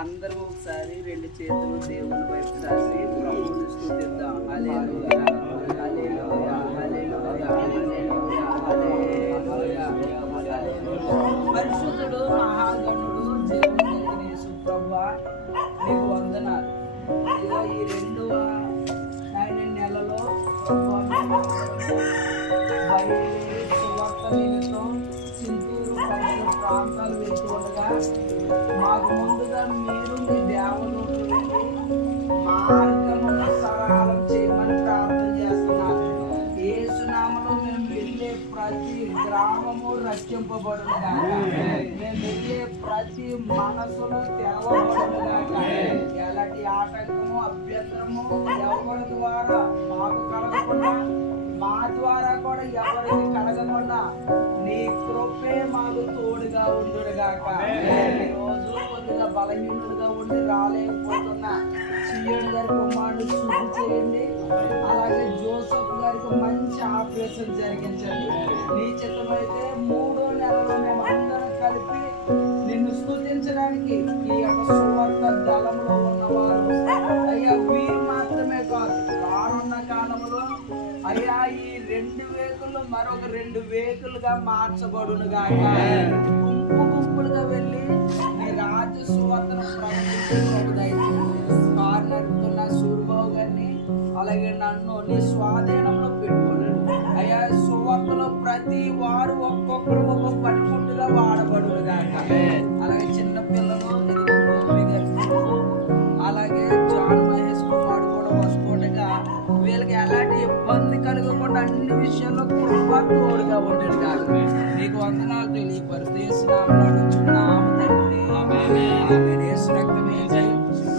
అందరం ఒకసారి రెండు చేతులు దేవుని వైపు రాసి ప్రభువుని స్తుతిద్దాం. హల్లెలూయా హల్లెలూయా హల్లెలూయా హల్లెలూయా హల్లెలూయా. పరిశుద్ధుడు మహాగణుడు దేవుని కలిగిన యేసు ప్రభువా నీకు వందనాలు. ఈ రెండవ నెలలో సువార్త నిమిత్తం చింతూరు పరిసర ప్రాంతాలు వెళ్తూ ఉండగా మాకు ముందుగా మీరు మీ దేవుడు మార్గమును సరళం చేయమని ప్రార్థన చేస్తున్నాను. యేసు నామములో మేము వెళ్ళే ప్రతి గ్రామము రక్షింపబడును గాక. మేము వెళ్ళే ప్రతి మనసులో తెరవబడును గాక. ఎలాంటి ఆటంకము అభ్యంతరము ఎవరి ద్వారా మాకు కలగకుండా మా ద్వారా కూడా ఎవరికి కలగకుండా నీ కృపే మాకు తోడుగా ఉండుగాక. రోజు కొద్దిగా బలహీనుడుగా ఉండి రాలేకపోతున్నా సీఎం గారి కుమారుడు శుద్ధి చేయండి. అలాగే జోసఫ్ గారికి మంచి ఆపరేషన్ జరిగించండి. నీ చిత్తమైతే 3వ నెలలో మేము అందరం కలిపి నిన్ను స్తుతించడానికి ఈ యొక్క సువార్త దళంలో ఉన్నవారు అయ్యా వీరు మాత్రమే కాదు, రానున్న కాలంలో అయ్యా ఈ 2 వేకులు మరొక 2 వేకులుగా మార్చబడును గాక. గుంపులుగా వెళ్ళి నీ రాజ్య సువార్తను నడుపుతున్న సూర్యబాబు గారిని అలాగే నన్ను నీ స్వాధీనంలో పెట్టుకుని అయ్యా సువార్తలో ప్రతి వారు ఒక్కొక్కరు ఒక్కొక్క పనిముట్టుగా వాడబడును గాక. అలాగే చిన్న పిల్లలు అలాగే జాన్ మహేష్ కుమార్ కూడా వస్తుండగా వీళ్ళకి ఎలాంటి ఇబ్బంది కలగకుండా అన్ని విషయాల్లో కృప తోడుగా ఉండేది కాదు. నీకు వందనాలు తెలియపరుస్తున్నాము తండ్రి. యేసు రక్తమే జై,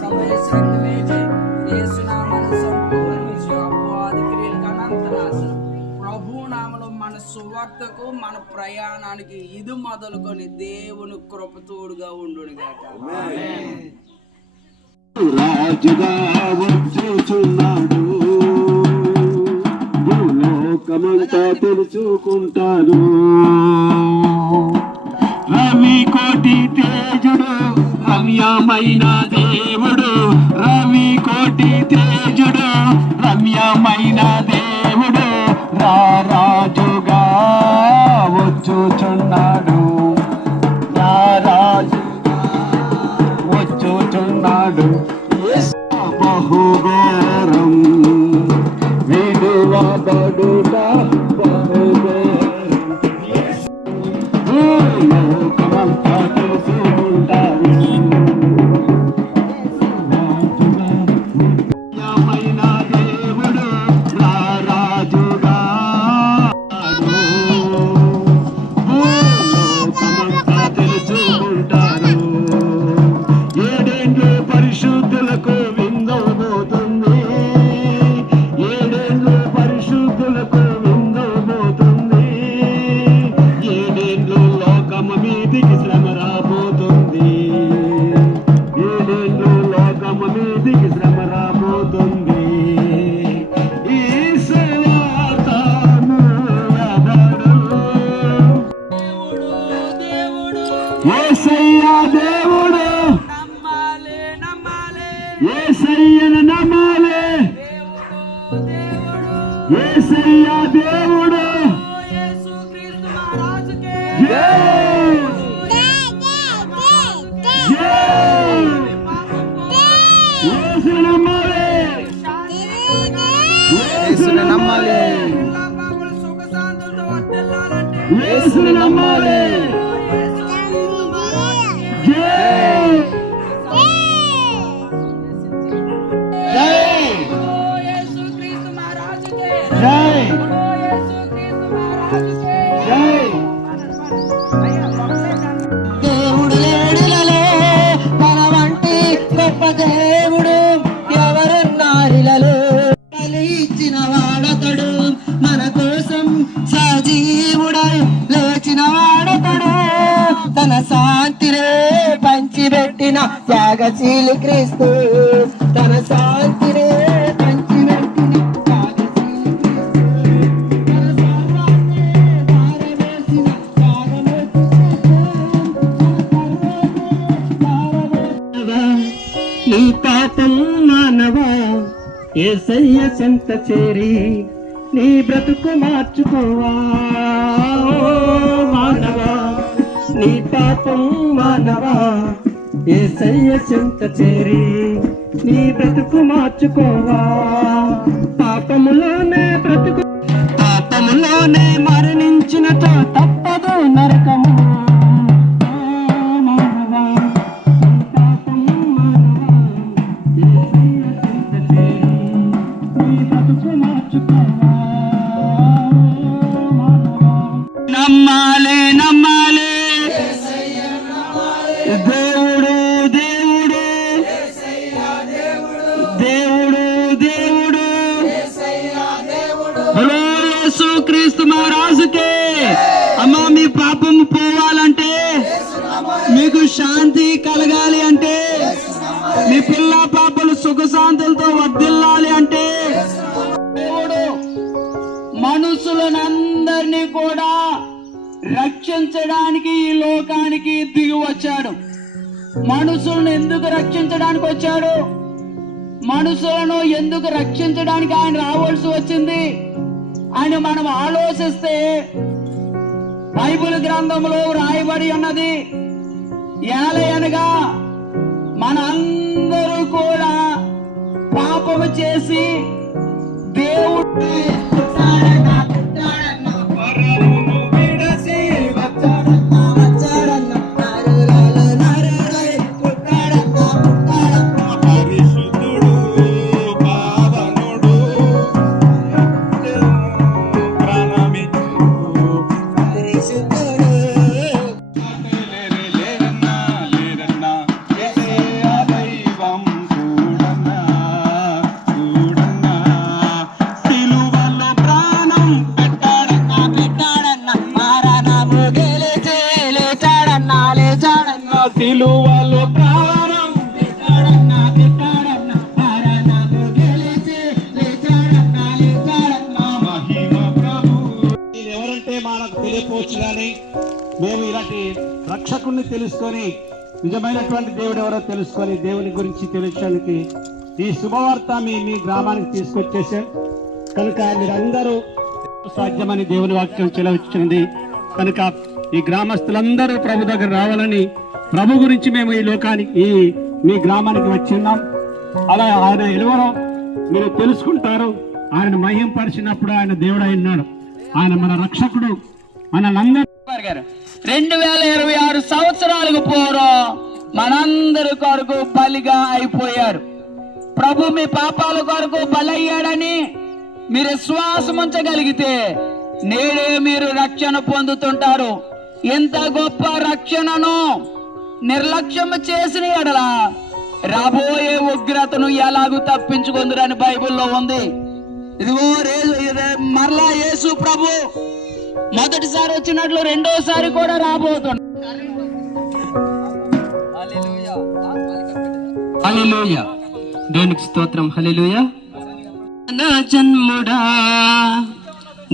ప్రభు యేసు రక్తమే జై. యేసు నామమున సంపూర్ణ విజయం, అపవాది క్రియలకు అనంత నాశనం. ప్రభు నామములో మన సువార్తకు మన ప్రయాణానికి ఇది మొదలుకొని దేవుని కృప తోడుగా ఉండును గాక. రాజుగా వచ్చుచున్నాడు, లోకమంతా తెలుసుకుంటారు. రవి కోటి తేజుడు రమ్యమైన దేవుడు, రవి కోటి తేజుడు రమ్యమైన దేవుడు రాజుగా వచ్చుచున్నాడు, రాజుగా వచ్చుచున్నాడు. బహుఘోరం విడువబడుట బహుఘోరం, లోకమంతా తెలుసుకుంటారు. దేవుడు రాజుగా లోకమంతా తెలుసుకుంటారు. ఏడేండ్లు పరిశుద్ధులకు విందవబోతుంది, ఏడేండ్లు పరిశుద్ధులకు విందవబోతుంది. ఏడేండ్లు లోకమ మీదికి శ్రమ రాబోతుంది, ఏడేండ్లు లోకమ మీదికి శ్రమ రాబోతుంది. ఈ సువార్తను ఎవడు యేసయ్యా దేవుడు, యేసయ్యను నమ్మాలి, యేసయ్యా దేవుడు. యేసుని నమ్మాలి, యేసుని నమ్మాలి. దేవుడు లేడిలలో మన వంటి గొప్ప దేవుడు ఎవరున్నారిలలో, ఇచ్చిన వాడతడు మన కోసం సజీవుడై లేచిన వాడతడు, తన శాంతినే పంచిపెట్టిన త్యాగశీలి క్రీస్తు, తన శాంతినే పంచిపెట్టిన త్యాగశీలి క్రీస్తు, తన సర్వాన్నే ధారవేసిన త్యాగమూర్తి. నీ పాపం మానవా యేసయ్య చెంత చేరి నీ బ్రతుకు మార్చుకోవా మానవా నీ పాపం మానవా యేసయ్య చెంత చేరి నీ బ్రతుకు మార్చుకోవా పాపములోనే మరణించినతో తప్పదు నరకము నమ్మాలే నమ్మాలే దేవుడు దేవుడు దేవుడు దేవుడు హలో యేసు క్రీస్తు మహారాజుకే. అమ్మా మీ పాపం పోవాలంటే, మీకు శాంతి కలగాలి అంటే, మీ పిల్ల పాపలు సుఖశాంతులతో వర్ధిల్లాలి అంటే దేవుడు మనుషులనందరినీ కూడా రక్షించడానికి ఈ లోకానికి దిగి వచ్చాడు. మనుషులను ఎందుకు రక్షించడానికి వచ్చాడు? మనుషులను ఎందుకు రక్షించడానికి ఆయన రావాల్సి వచ్చింది అని మనం ఆలోచిస్తే బైబిల్ గ్రంథంలో రాయబడి ఉన్నది ఏలయనగా మనందరూ కూడా పాపము చేసి దేవుడు సిలువలో ప్రాణం పెట్టాడన్నా పెట్టాడన్నా మరణము గెలిచి లేచాడన్నా లేచాడన్నా మహిమ ప్రభు. ఎవరంటే మనకు తెలియపోవచ్చు, కానీ మేము ఇలాంటి రక్షకుడిని తెలుసుకొని నిజమైనటువంటి దేవుడు ఎవరో తెలుసుకొని దేవుని గురించి తెలియడానికి ఈ శుభవార్త మీ గ్రామానికి తీసుకొచ్చేసాం. కనుక మీరందరూ సాధ్యమని దేవుని వాక్యం చెలవిచ్చింది. కనుక ఈ గ్రామస్తులందరూ ప్రభు దగ్గర రావాలని, ప్రభు గురించి మేము ఈ లోకానికి మీ గ్రామానికి వచ్చిన్నాం. అలా ఆయన ఎవరో మీరు తెలుసుకుంటారు. ఆయన మహింపరిచినప్పుడు ఆయన దేవుడు అయినాడు. ఆయన మన రక్షకుడు. మనందరూ 2026 సంవత్సరాలకు పూర్వం మనందరి కొరకు బలిగా అయిపోయారు. ప్రభు మీ పాపాల కొరకు బలయ్యాడని మీరు విశ్వాసం ఉంచగలిగితే నేడే మీరు రక్షణ పొందుతుంటారు. ఇంత గొప్ప రక్షణను నిర్లక్ష్యం చేసిన ఎడల రాబోయే ఉగ్రతను ఎలాగూ తప్పించుకుందరని బైబిల్లో ఉంది. ఇదిగో మరలా యేసు ప్రభు మొదటిసారి వచ్చినట్లు రెండోసారి కూడా రాబోతున్నాడు. హల్లెలూయా, దేవునికి స్తోత్రం. హల్లెలూయా. నా జన్ముడా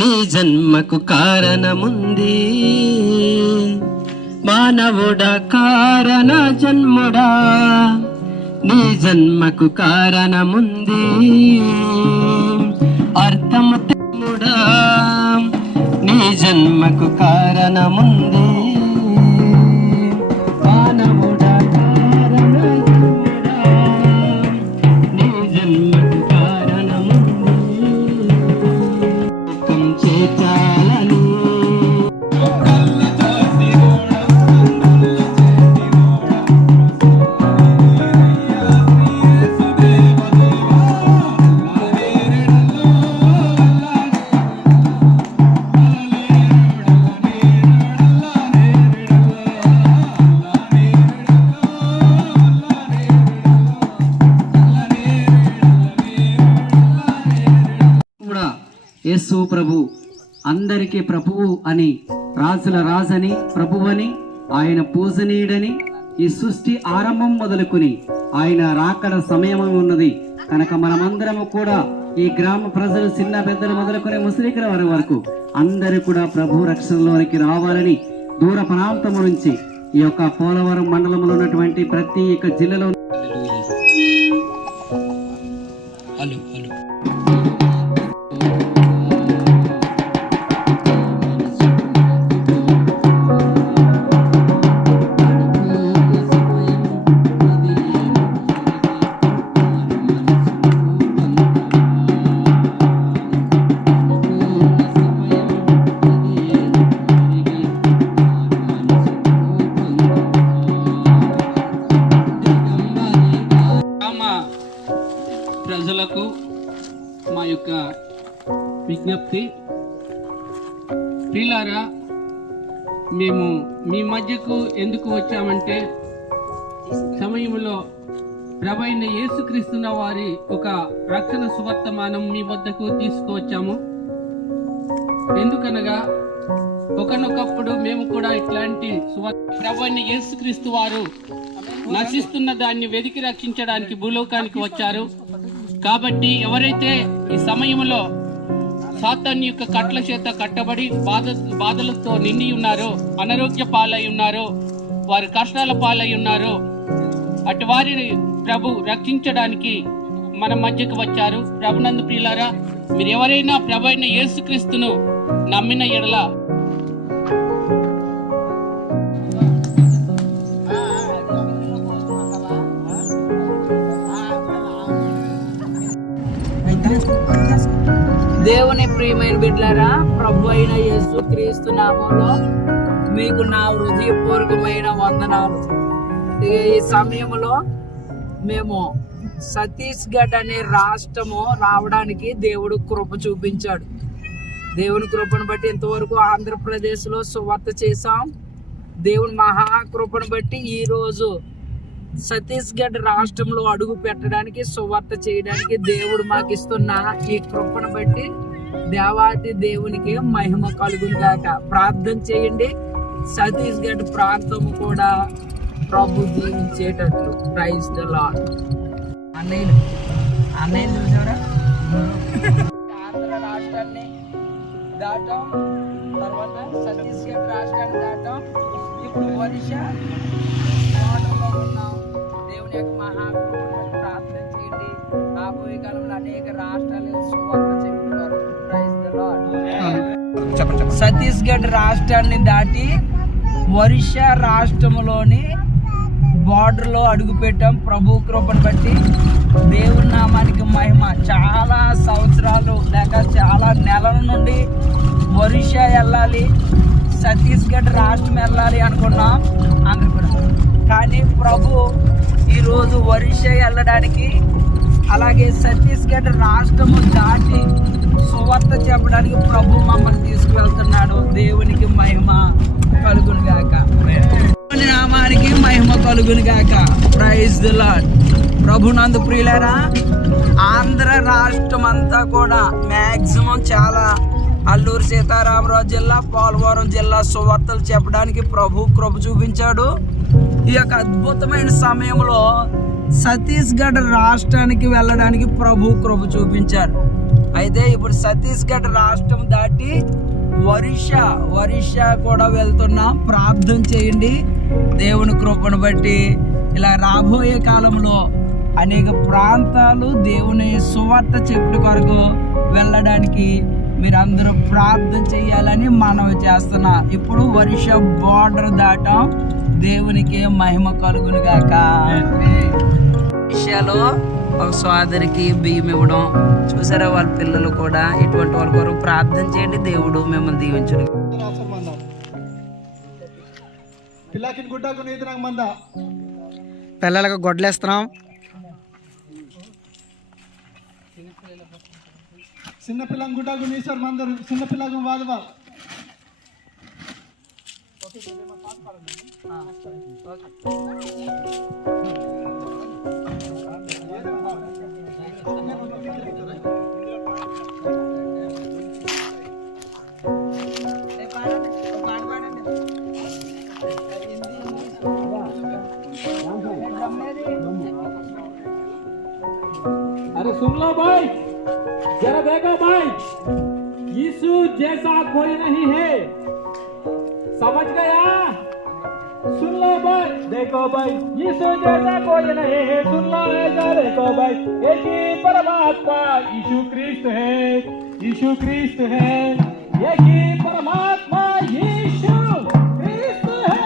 నీ జన్మకు కారణముంది, మానవుడా కారణ జన్ముడా నీ జన్మకు కారణముంది. అర్థము తమ్ముడా నీ జన్మకు కారణముంది, మానవుడా కారణ జన్ముడా నీ జన్మకు కారణముంది. చేచాలని యేసు ప్రభు అందరికీ ప్రభువు అని, రాజుల రాజని, ప్రభువని, ఆయన పూజనీయుడని ఈ సృష్టి ఆరంభం మొదలుకొని ఆయన రాకడ సమయం ఉన్నది. కనుక మనమందరము కూడా ఈ గ్రామ ప్రజలు చిన్న పెద్దలు మొదలుకొని ముస్లింల వారి వరకు అందరూ కూడా ప్రభు రక్షణలోనికి రావాలని దూర ప్రాంతము నుంచి ఈ యొక్క పోలవరం మండలంలో ఉన్నటువంటి ప్రతి ఒక్క జిల్లాలో ప్రజలకు మా యొక్క విజ్ఞప్తి, ప్రియులారా, మేము మీ మధ్యకు ఎందుకు వచ్చామంటే సమయంలో ప్రభు అయిన యేసుక్రీస్తున్న వారి ఒక రక్షణ సువర్తమానం మీ వద్దకు తీసుకువచ్చాము. ఎందుకనగా ఒకనొకప్పుడు మేము కూడా ఇట్లాంటి ప్రభు అయిన యేసుక్రీస్తు వారు నశిస్తున్న దాన్ని వెతికి రక్షించడానికి భూలోకానికి వచ్చారు. కాబట్టి ఎవరైతే ఈ సమయంలో సాతాను యొక్క కట్ల చేత కట్టబడి బాధలతో నిండి ఉన్నారో, అనారోగ్య పాలై ఉన్నారో, వారి కష్టాల పాలై ఉన్నారో, అటు వారిని ప్రభు రక్షించడానికి మన మధ్యకు వచ్చారు. ప్రభునందు ప్రియులారా, మీరు ఎవరైనా ప్రభు అయిన యేసుక్రీస్తును నమ్మిన ఎడల దేవుని ప్రియమైన బిడ్డలారా, ప్రభు అయిన యేసుక్రీస్తు నామంలో మీకు నా హృదయపూర్వకమైన వందనాలు. ఈ సమయంలో మేము ఛత్తీస్గఢ్ అనే రాష్ట్రము రావడానికి దేవుడు కృప చూపించాడు. దేవుని కృపను బట్టి ఇంతవరకు ఆంధ్రప్రదేశ్లో సువార్త చేశాం. దేవుని మహాకృపను బట్టి ఈరోజు ఛత్తీస్గఢ్ రాష్ట్రంలో అడుగు పెట్టడానికి, సువార్త చేయడానికి దేవుడు మాకు ఇస్తున్న ఈ కృపను బట్టి దేవాది దేవునికి మహిమ కలుగును గాక. ప్రార్థన చేయండి. ఛత్తీస్గఢ్ ప్రాంతం కూడా ప్రభు దీవించేటట్లు. Praise the Lord. అన్నయ్య చూసారా, ఆంధ్ర రాష్ట్రాన్ని దాటాం, తర్వాత ఛత్తీస్గఢ్ రాష్ట్రాన్ని దాటాం, ఇప్పుడు ఒరిస్సా ఉన్నాం. దేవుని యొక్క మహాకృపను ప్రార్థన చేయండి. రాబోయే కాలంలో అనేక రాష్ట్రాలు సువార్త చెప్తున్నారు. Praise the lord. ఛత్తీస్గఢ్ రాష్ట్రాన్ని దాటి ఒరిస్సా రాష్ట్రంలోని బార్డర్లో అడుగు పెట్టాం. ప్రభు కృపను బట్టి దేవుని నామానికి మహిమ. చాలా సంవత్సరాలు లేక చాలా నెలల నుండి ఒరిస్సా వెళ్ళాలి, ఛత్తీస్గఢ్ రాష్ట్రం వెళ్ళాలి అనుకున్నాం ఆంధ్రప్రదేశ్. కానీ ప్రభు ఈరోజు ఒరిస్సా వెళ్ళడానికి, అలాగే ఛత్తీస్గఢ్ రాష్ట్రము దాటి సువార్త చెప్పడానికి ప్రభు మమ్మల్ని తీసుకువెళ్తున్నాడు. దేవునికి మహిమ కలుగును గాక. దేవుని నామానికి మహిమ కలుగును గాక. Praise the Lord. ప్రభునందు ప్రియులారా, ఆంధ్ర రాష్ట్రం అంతా కూడా మ్యాక్సిమం చాలా అల్లూరు సీతారామరాజు జిల్లా, పోలవరం జిల్లా సువార్తలు చెప్పడానికి ప్రభు కృప చూపించాడు. ఈ యొక్క అద్భుతమైన సమయంలో ఛత్తీస్గఢ్ రాష్ట్రానికి వెళ్ళడానికి ప్రభు కృప చూపించారు. అయితే ఇప్పుడు ఛత్తీస్గఢ్ రాష్ట్రం దాటి ఒరిస్సా కూడా వెళ్తున్నాం. ప్రార్థన చేయండి. దేవుని కృపను బట్టి ఇలా రాబోయే కాలంలో అనేక ప్రాంతాలు దేవుని సువార్త చెప్పుడు కొరకు వెళ్ళడానికి మీరందరూ ప్రార్థన చేయాలని మనవి చేస్తున్నా. ఇప్పుడు ఒరిస్సా బార్డర్ దాటాం. దేవునికి మహిమ కలుగును గాక. ఒరిస్సాలో ఒక సోదరికి బియ్యం ఇవ్వడం చూసారా, వాళ్ళ పిల్లలు కూడా ఇటువంటి వాళ్ళ కొరకు ప్రార్థన చేయండి. దేవుడు మిమ్మల్ని దీవించును. పిల్లలకు గొడ్లేస్తున్నాం. చిన్నపిల్లం గుడ్డకు నీసారు మందరు, చిన్నపిల్లకు వాదవా अरे सुन लो भाई, जरा देखो भाई, यीशु जैसा कोई नहीं है, समझ गया? सुन लो भाई, देखो भाई, यीशु जैसा कोई नहीं है, सुन लो ऐसा देखो भाई, एक ही परमात्मा यीशु क्रिस्त है, यीशु क्रिस्त है, एक ही परमात्मा यीशु क्रिस्त है।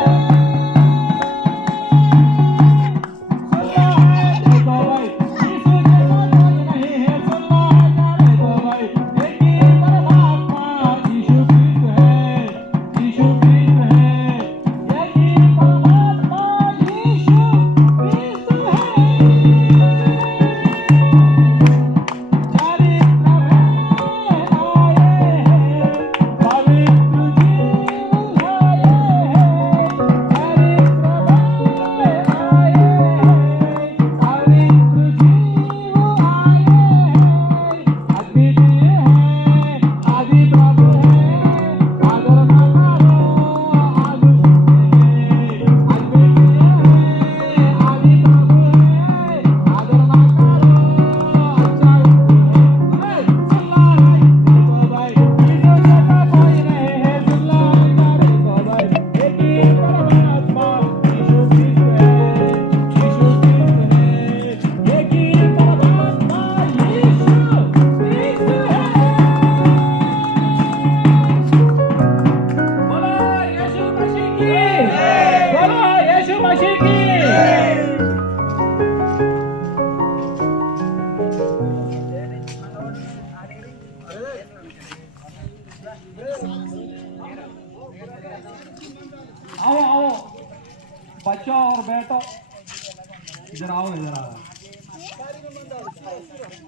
इधर आओ इधर आओ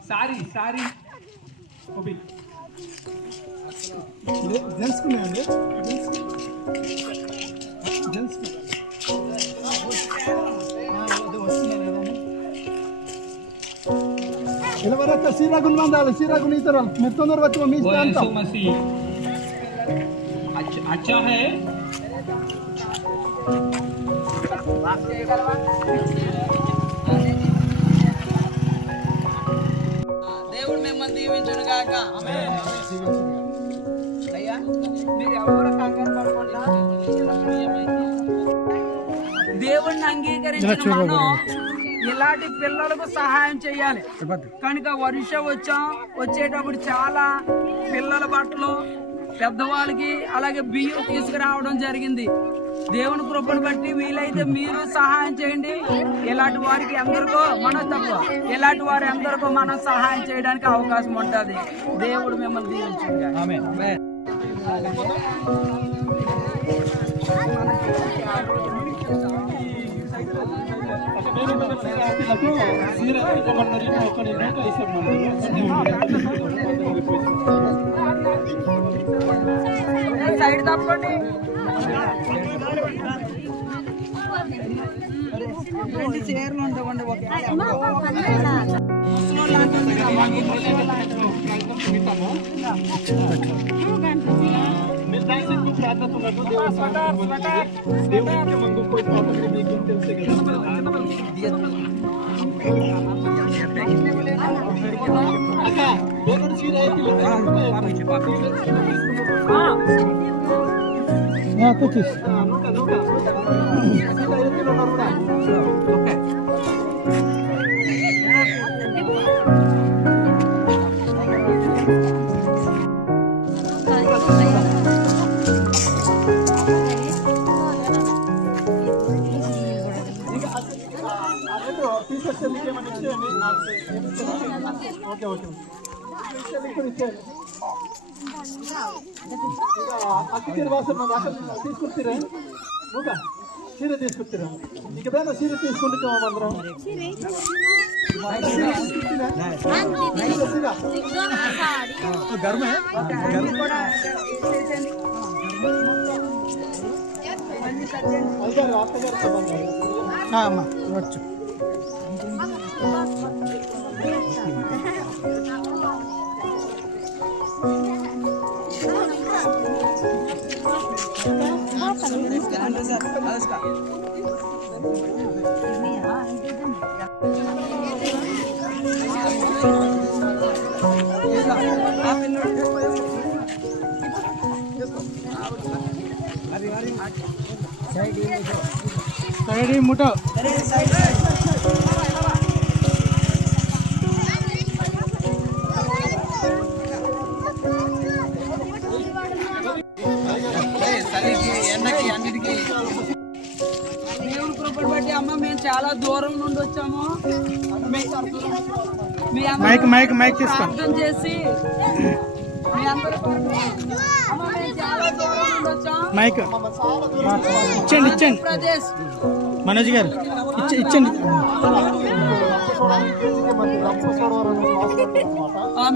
सारी सारी ओबी जेंट्स को नहीं जेंट्स ఇలా వరకు సీరాగులు మందాలి సీరాగులు ఇతర మీరు తొందర వచ్చి మీ यीशु मसीह अच्छा है దేవుడు మిమ్మల్ని దీవించును గాక. అయ్యా మీరు ఎవరు కంగారు పడకుండా దేవుణ్ణి అంగీకరించిన మనం ఇలాంటి పిల్లలకు సహాయం చేయాలి. కనుక వర్షం వచ్చేటప్పుడు చాలా పిల్లల బట్టలు పెద్దవాళ్ళకి అలాగే బియ్యం తీసుకురావడం జరిగింది. దేవుని కృపను బట్టి వీలైతే మీరు సహాయం చేయండి. ఇలాంటి వారికి ఎందరికో మనం తక్కువ ఇలాంటి వారి ఎందరికో మనం సహాయం చేయడానికి అవకాశం ఉంటుంది. దేవుడు మిమ్మల్ని దీవించండి. ఆమేన్. సైడ్ తప్పండి. రెండు చీరలు ఉండవండి. తీసుకొచ్చిరా సీర తీసుకొచ్చిరా ఇకదైనా సీర తీసుకుంటాం అందరం గర్మే అమ్మా వచ్చు ముఠా దేవుని కృపను బట్టి అమ్మ మేము చాలా దూరం నుండి వచ్చాము. మీ అందరూ ప్రార్థన చేసి మీ అందరూ అమ్మ మేము చాలా దూరం నుండి వచ్చాం. ఇచ్చండి ప్రదేశ్ మనోజ్ గారు ఇచ్చండి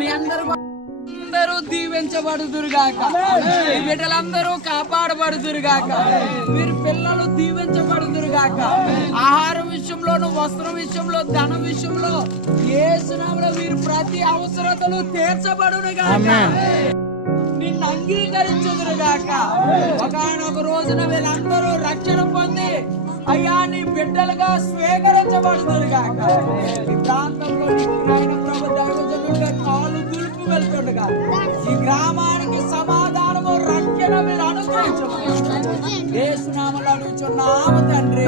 మీ అందరూ దీవించబడుదురుగాక. మీ బిడ్డలందరూ కాపాడబడుదురుగాక. మీరు పిల్లలు దీవించబడుదురుగాక. ఆహారం విషయంలోను వస్త్రం విషయంలో ధన విషయంలో యేసు నామములో మీరు ప్రతి అవసరతలు తీర్చబడునుగాక. నిన్ను అంగీకరించుదురుగాక. ఒకనొక రోజున వీళ్ళందరూ రక్షణ పొంది అయ్యా నీ బిడ్డలుగా స్వీకరించబడుదురుగాక. ఈ ప్రాంతంలో ప్రభు దైవజనులుగా కాలు దులుపు వెళ్తుండగా ఈ గ్రామానికి సమాధానము రక్షణ మీరు అనుగ్రహించమని యేసు నామములో అడుగుచున్నాము తండ్రి.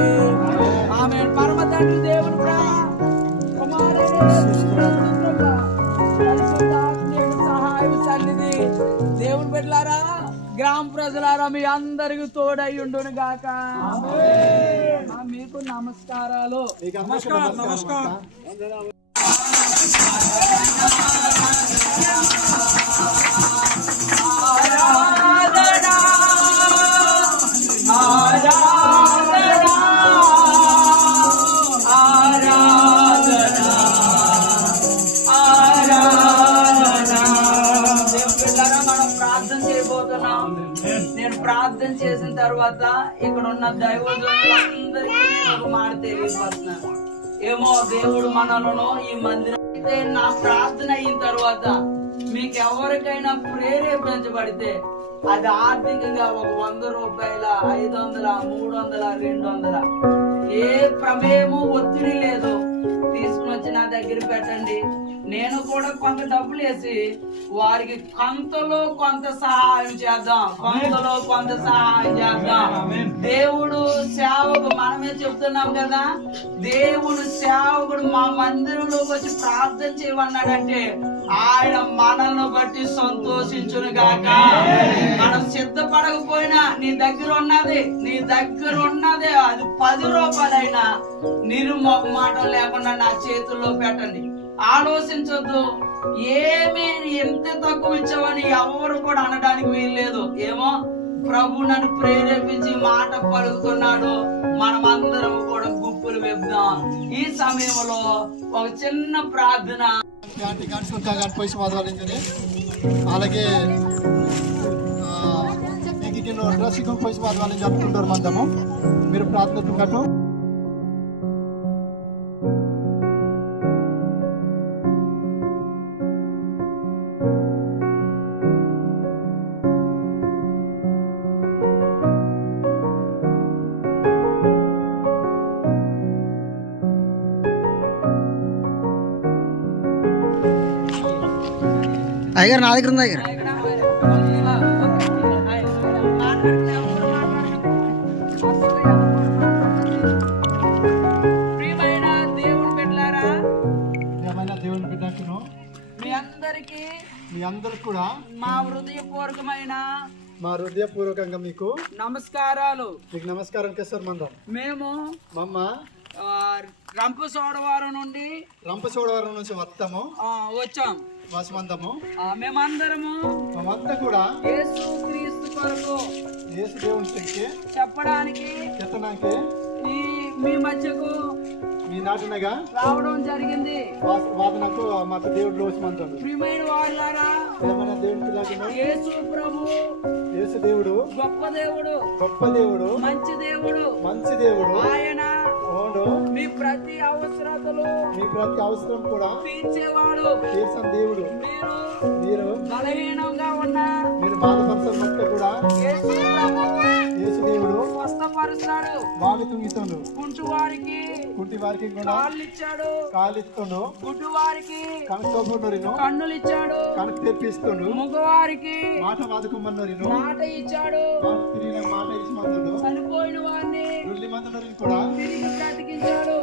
ఆమేన్. పరమ తండ్రి దేవుని సహాయం సన్నిధి దేవుని బిడ్డలారా గ్రామ ప్రజలారా మీ అందరికి తోడై ఉండును గాక. మీకు నమస్కారాలు. నమస్కారం. ఆరాధనా ప్రార్థన చేసిన తర్వాత ఇక్కడ ఉన్న దైవజనులందరికీ నేను ఒక మాట తెలియపరుస్తున్నాను. ఏమో దేవుడు మనలను ఈ మందిరం అయితే నా ప్రార్థన అయిన తర్వాత మీకు ఎవరికైనా ప్రేరేపించబడితే అది ఆర్థికంగా ఒక 100 రూపాయల, 500, 300, 200 ఏ ప్రమేయము ఒత్తిడి లేదు, తీసుకుని వచ్చి నా దగ్గర పెట్టండి. నేను కూడా కొంత డబ్బులు వేసి వారికి కొంతలో కొంత సహాయం చేద్దాం, కొంతలో కొంత సహాయం చేద్దాం. దేవుడు సేవకు మనమే చెప్తున్నాం కదా, దేవుడు సేవకుడు మా మందిరంలోకి వచ్చి ప్రార్థన చేయమన్నాడంటే ఆయన మనల్ని బట్టి సంతోషించును గాక. మనం సిద్ధపడకపోయినా నీ దగ్గర ఉన్నది అది 10 రూపాయలైనా నిరుమొహమాటం లేకుండా నా చేతుల్లో పెట్టండి. ఆలోచించొద్దు, ఏమీ ఎంత తక్కువ ఇచ్చావని ఎవరు కూడా అనడానికి వీల్లేదు. ఏమో ప్రభు నన్ను ప్రేరేపించి మాట పలుకుతున్నాడు, మనమందరం కూడా గుప్పులు వెప్దాం. ఈ సమయంలో ఒక చిన్న ప్రార్థన. पैसे वाजवायचे అలాగే మీకు డ్రెస్సింగ్ पैसे వాజవాలని చెప్తుంటారు మందము. మీరు ప్రార్థనతో కట్టు అయ్యారు నా దగ్గర ఉంది. అయ్యారు ప్రియమైన దేవుని బిడ్డలారా, దేవుని బిడ్డకును మీ అందరికి కూడా మా హృదయపూర్వకంగా మీకు నమస్కారాలు. మీకు నమస్కారం కేసర్ మందం. మేము మమ్మ రంపచోడవరం నుంచి వచ్చాం. వాసమందము మేమంతా కూడా యేసు క్రీస్తు కొరకు యేసు దేవునికి చెప్పడానికి మీ మధ్యకు మీ నాటునగా రావడం జరిగింది. వాదనకు మాకు దేవుడు రోజుమంతాడు. ప్రియమైన వారులారా, దేవునికి యేసు ప్రభు, యేసు దేవుడు గొప్ప దేవుడు, మంచి దేవుడు. ఆయన మీ ప్రతి అవసరం కూడా తీర్చేవాడు. దేవుడు మీరు బలహీనంగా ఉన్నా, మీరు బాధపరచబట్టే కూడా యేసు దేవుడు స్వస్థపరుస్తాడు. కుంటి వారికి కాళ్ళు ఇచ్చాడు, గుడ్డు వారికి కన్నులు ఇచ్చాడు, మగవారికి మాట ఇచ్చాడు, చనిపోయిన వారిని తిరిగి బ్రతికించాడు.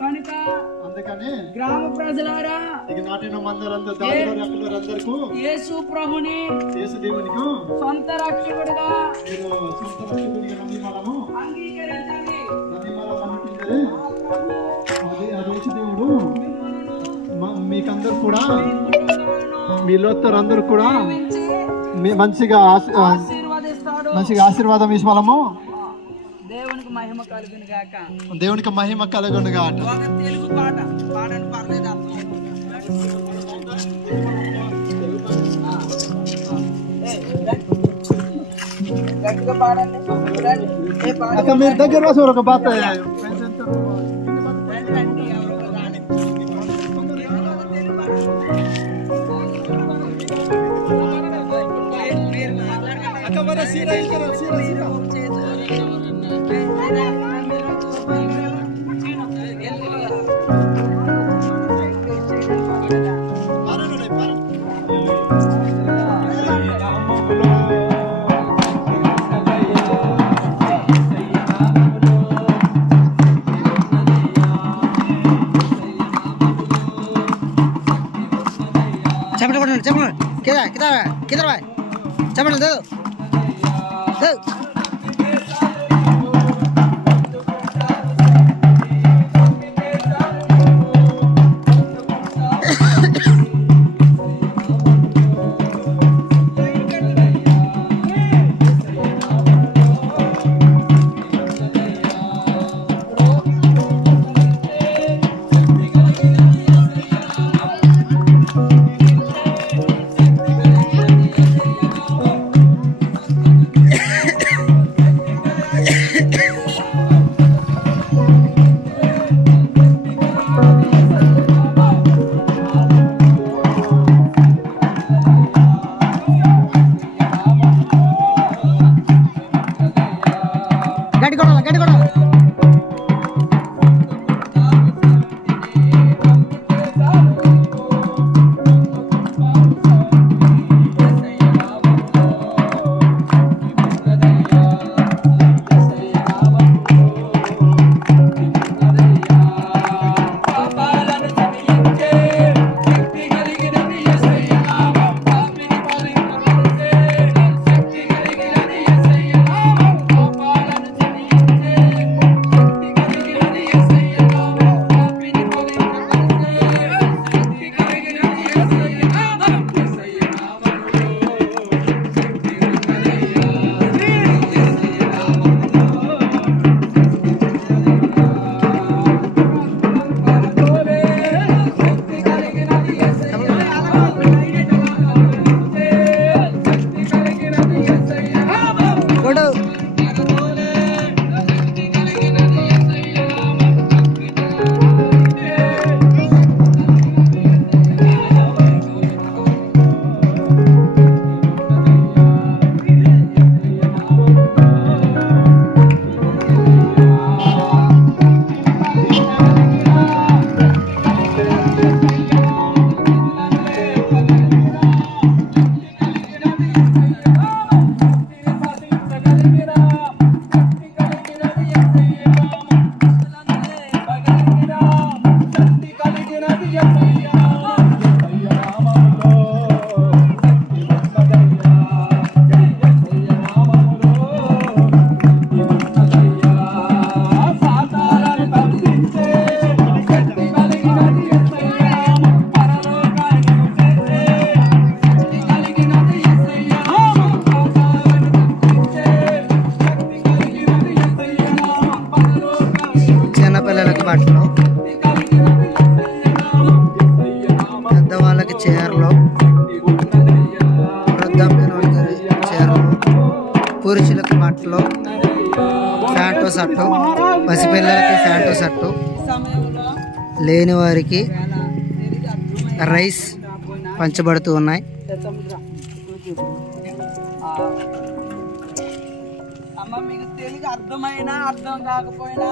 కనుక అందుకని గ్రామ ప్రజలారా, యేసు ప్రభుని సొంత రక్షకుడిగా అంగీకరించాలి. దేవుడు మీకందరూ కూడా మీలో అందరూ కూడా మంచిగా ఆశీర్వాదం ఇవ్వము. దేవునికి మహిమ కలుగును గాక. ఒక తెలుగు పాట పాడండి, పర్లేదు. గట్టిగా పాడండి. మీరు దగ్గర రాసారు ఒక బాత చెప్పండి కిదర్ బాయ్ చెప్పండి. బట్టలు, పెద్దవాళ్ళకి చీరలు, వృద్ధాప్యం వాళ్ళకి చీరలు, పురుషులకు బట్టలు, ప్యాంటు షర్టు, పసిపిల్లలకి ప్యాంటు షర్టు, లేని వారికి రైస్ పంచబడుతూ ఉన్నాయి. అమ్మ మీకు తెలుగు అర్థమైనా అర్థం కాకపోయినా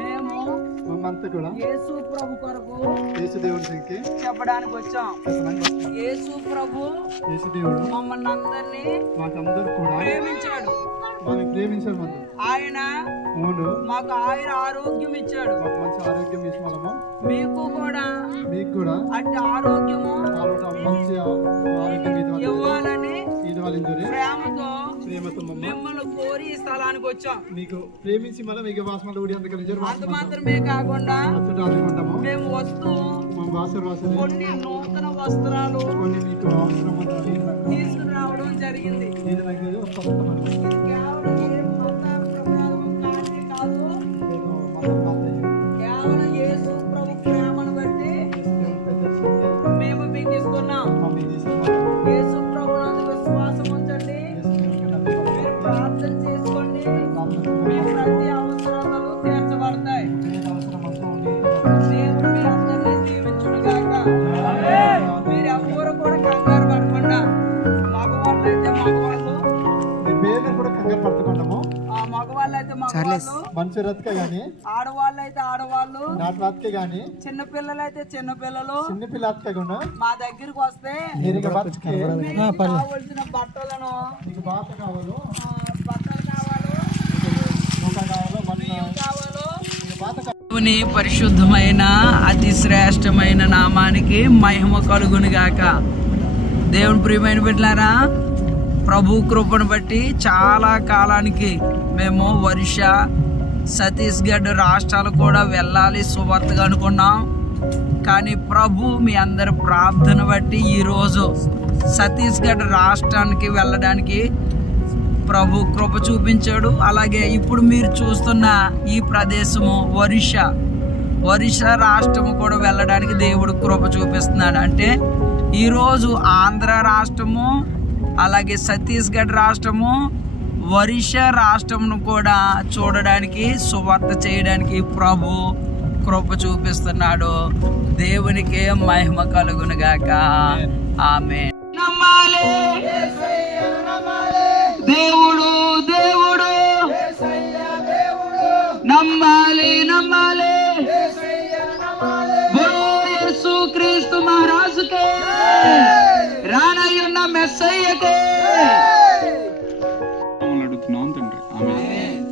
మేము యేసు ప్రభు కొరకు చెప్పడానికి వచ్చాం. యేసు ప్రభు మమ్మల్ని అందరినీ ప్రేమించాడు. ఆయన మాకు ఆరోగ్యం ఇచ్చాడు. మీకు కూడా అట్టి ఆరోగ్యము ఇవ్వాలని ప్రేమతో మిమ్మల్ని కోరి ఈ స్థలానికి వచ్చాం. మీకు ప్రేమించి మళ్ళీ మీకు వాసనలు అంత మాత్రమే కాకుండా మేము వస్తూ కొన్ని నూతన వస్త్రాలు తీసుకురావడం జరిగింది. కేవలం యేసు ప్రభు ప్రేమను బట్టి మేము మీకు ఇస్తున్నాం. యేసు ప్రభు నందు విశ్వాసం ఉంచండి, మీరు ప్రార్థన చేసుకోండి, మీ ప్రతి అవసరాలు తీర్చబడతాయి. దేవుడు మీ అందరినీ దీవించునుగాక. మీరెవ్వరూ కూడా కంగారు పడకుండా, మగవాళ్ళు అయితే మగవాళ్ళు, మగవాళ్ళు అయితే మగవాళ్ళు, ఆడవాళ్ళు అయితే ఆడవాళ్ళు, చిన్నపిల్లలు అయితే చిన్నపిల్లలు మా దగ్గరికి వస్తే కావలసిన బట్టలను దేవుని పరిశుద్ధమైన అతి శ్రేష్టమైన నామానికి మహిమ కలుగును గాక. దేవుని ప్రియమైన బిడ్డలారా, ప్రభు కృపను బట్టి చాలా కాలానికి మేము ఒరిస్సా, ఛత్తీస్గఢ్ రాష్ట్రాలు కూడా వెళ్ళాలి సువార్తగా అనుకున్నాం. కానీ ప్రభు మీ అందరి ప్రార్థన బట్టి ఈరోజు ఛత్తీస్గఢ్ రాష్ట్రానికి వెళ్ళడానికి ప్రభు కృప చూపించాడు. అలాగే ఇప్పుడు మీరు చూస్తున్న ఈ ప్రదేశము ఒరిస్సా రాష్ట్రము కూడా వెళ్ళడానికి దేవుడు కృప చూపిస్తున్నాడు. అంటే ఈరోజు ఆంధ్ర రాష్ట్రము, అలాగే ఛత్తీస్గఢ్ రాష్ట్రము, ఒరిస్సా రాష్ట్రంను కూడా చూడడానికి, సువార్త చేయడానికి ప్రభు కృప చూపిస్తున్నాడు. దేవునికి మహిమ కలుగును గాక. ఆమేన్. నమ్మాలి దేవుడు, దేవుడు నమ్మాలి, నమ్మాలి యేసు క్రీస్తు మహారాజుకే, రానయ్యున్న మెస్సయ్యకే అడుగుతున్నాం తండ్రి. ఆమేన్.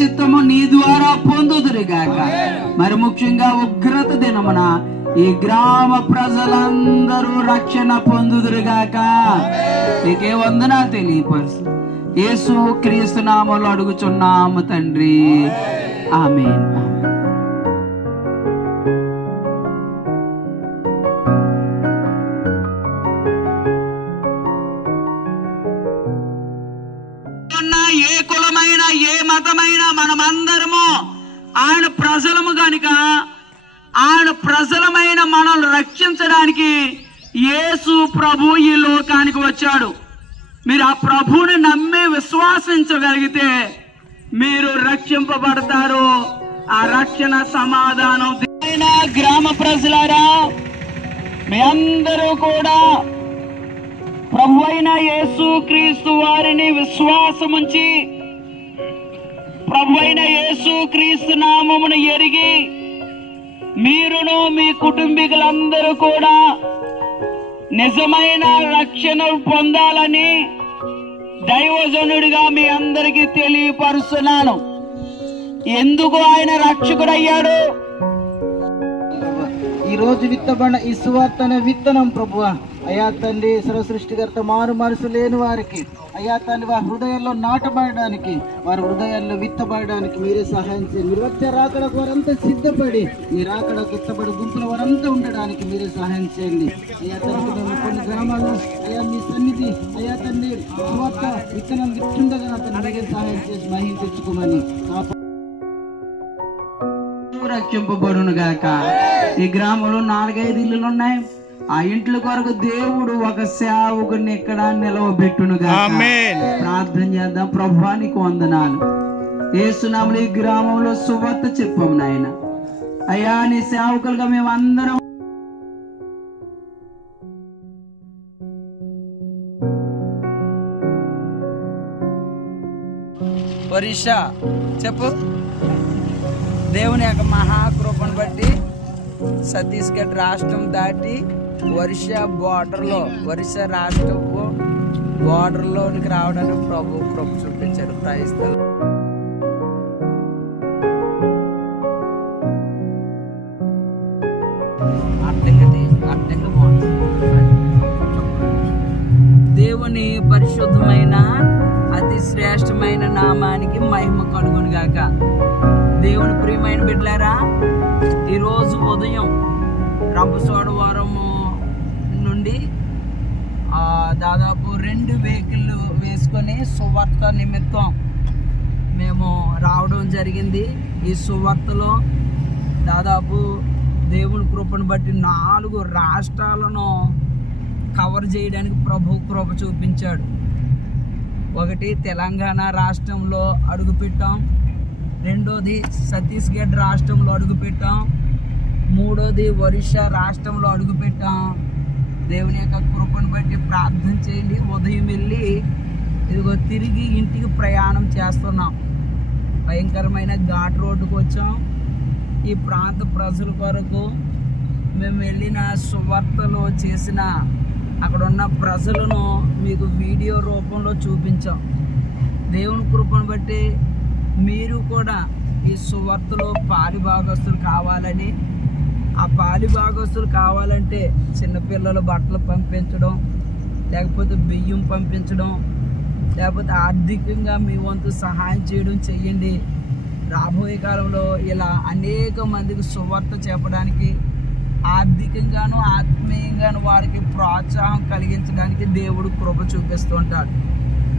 చిత్తము నీ ద్వారా పొందుదురుగాక. మరి ముఖ్యంగా ఉగ్రత దినమున ఈ గ్రామ ప్రజలందరూ రక్షణ పొందుదురుగాక. నీకే వందనాలు తెలియపరుస్తూ యేసు క్రీస్తు నామములో అడుగుచున్నాము తండ్రి. ఆమేన్. ఏ కులమైన ఏ మతమైన మనమందరము ఆయన ప్రజలము గనుక ఆయన ప్రజలమైన మనల్ని రక్షించడానికి యేసు ప్రభు ఈ లోకానికి వచ్చాడు. మీరు ఆ ప్రభువుని నమ్మి విశ్వాసించగలిగితే మీరు రక్షింపబడతారు. ఆ రక్షణ సమాధానం గ్రామ ప్రజలారా, మీ అందరూ కూడా ప్రభు అయిన యేసు క్రీస్తు వారిని విశ్వాసముంచి ప్రభు అయిన యేసు క్రీస్తు నామమును ఎరిగి మీరును మీ కుటుంబీకులందరూ కూడా నిజమైన రక్షణ పొందాలని దైవజనుడిగా మీ అందరికీ తెలియపరుస్తున్నాను. ఎందుకు ఆయన రక్షకుడయ్యాడు? ఈ రోజు విత్తబడిన ఈ సువార్త అనే విత్తనం ప్రభువా, అయ్యా తండ్రి సృష్టికర్త మారు మనసు లేని వారికి అయ్యా తండ్రి వారి హృదయాల్లో నాటబడడానికి, వారి హృదయాల్లో విత్తబడడానికి మీరే సహాయం చేయండి. మీరు వచ్చే రాకడకు వారంతా సిద్ధపడి, మీ రాకడకు ఎత్తబడి గుంపుల వారంతా ఉండడానికి మీరే సహాయం చేయండి. అయ్యా తండ్రి మేము కొన్ని గ్రామాల్లో అయ్యా మీ సన్నిధి అయ్యా తండ్రి సువార్త విత్తనం విత్తుండగా అతను మీరే సహాయం చేసి మహిమ తెచ్చుకోమని రక్షింపబడును గాక. ఈ గ్రామంలో 4-5 ఇల్లులు ఉన్నాయి. ఆ ఇంట్ల కొరకు దేవుడు ఒక సేవకుని ఇక్కడ నిలవబెట్టును గాక. ప్రార్థన చేద్దాం. ప్రభువా నీకు వందనాలు. యేసునామములో ఈ గ్రామంలో సువార్త చెప్పాము నాయన. అయ్యా నీ సేవకులుగా మేము అందరం ఒరిస్సా చెప్పు. దేవుని యొక్క మహాకృపను బట్టి ఛత్తీస్గఢ్ రాష్ట్రం దాటి ఒరిస్సా రాష్ట్రపు బార్డర్లోనికి రావడానికి ప్రభు కృప చూపించాడు. క్రైస్తవులు దేవుని పరిశుద్ధమైన అతి శ్రేష్టమైన నామానికి మహిమ కలుగును గాక. దేవుని ప్రియమైన బిడ్డలారా, ఈరోజు ఉదయం రంపచోడవరం నుండి దాదాపు 2 వెహికల్ వేసుకొని సువార్త నిమిత్తం మేము రావడం జరిగింది. ఈ సువార్తలో దాదాపు దేవుని కృపను బట్టి 4 రాష్ట్రాలను కవర్ చేయడానికి ప్రభు కృప చూపించాడు. ఒకటి తెలంగాణ రాష్ట్రంలో అడుగుపెట్టాం, రెండోది ఛత్తీస్గఢ్ రాష్ట్రంలో అడుగుపెట్టాం, మూడోది ఒరిస్సా రాష్ట్రంలో అడుగుపెట్టాం. దేవుని యొక్క కృపను బట్టి ప్రార్థన చేయండి. ఉదయం వెళ్ళి ఇదిగో తిరిగి ఇంటికి ప్రయాణం చేస్తున్నాం. భయంకరమైన ఘాట్ రోడ్డుకు వచ్చాం. ఈ ప్రాంత ప్రజల కొరకు మేము వెళ్ళిన సువార్తలో చేసిన అక్కడ ఉన్న ప్రజలను మీకు వీడియో రూపంలో చూపించాం. దేవుని కృపను బట్టి మీరు కూడా ఈ సువార్తలో పాలిభాగస్తులు కావాలని, ఆ పాలిభాగస్తులు కావాలంటే చిన్నపిల్లల బట్టలు పంపించడం, లేకపోతే బియ్యం పంపించడం, లేకపోతే ఆర్థికంగా మీ వంతు సహాయం చేయడం చెయ్యండి. రాబోయే కాలంలో ఇలా అనేక మందికి సువార్త చెప్పడానికి, ఆర్థికంగాను ఆత్మీయంగాను వారికి ప్రోత్సాహం కలిగించడానికి దేవుడు కృప చూపిస్తుంటాడు.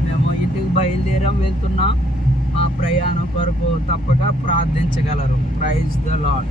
మేము ఇంటికి బయలుదేరాం, వెళ్తున్నాం. మా ప్రయాణం కొరకు తప్పక ప్రార్థించగలరు. Praise the lord.